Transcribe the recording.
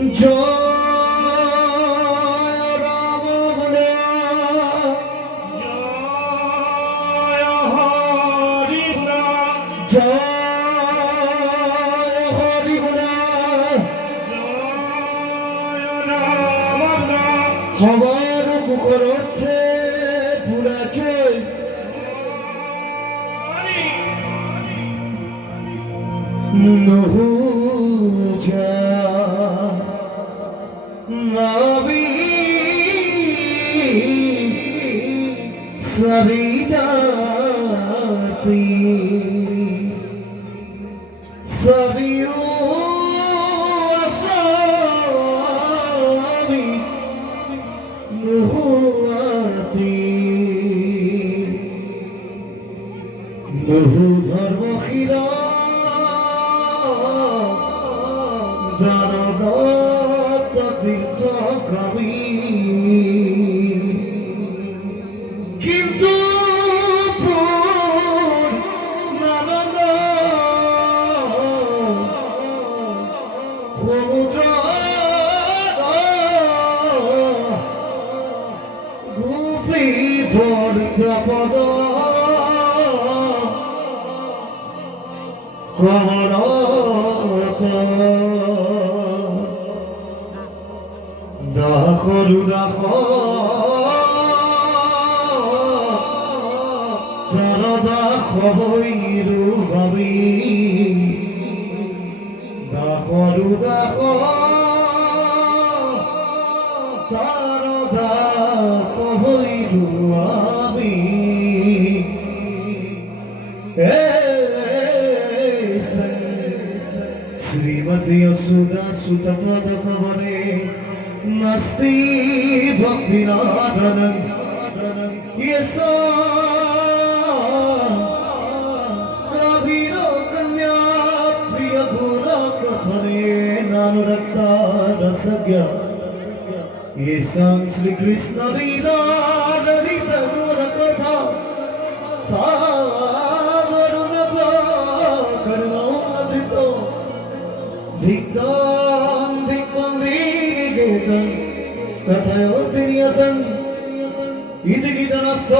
জয় রাম বলে জয় হরি বলা জয় হরি বলে জয় রাম বলা হবার কুকুর অর্থে পুরা জয় হরি নহু যা নবী সারি জাতি সবিও আসাবি নুহুয়াতি নহু ধর্ম খিরা জানত তীর্থ কবি কিন্তু নানন্দ সমুদ্র গুপি পদ কমরত দাখলু দাখ যার দাখ হইরু ভাবি দাখলু দাখ তার দাখ হইরু আমি শ্রীমতী সুদা সুতপদ কবনে মস্তি ভক্তি নারণং ইয়েসা কবির কন্যা প্রিয় গুণ কথনে নানুরক্ত রসজ্ঞ ইয়েসাং শ্রীকৃষ্ণ লীলা ললিত গুণ কথা সাধরুণ করুণাধৃত ধিক্তাং ধিক্তাং দীর্ঘেতং তথয়োতিরিয়তং ইতি গীতনস্থ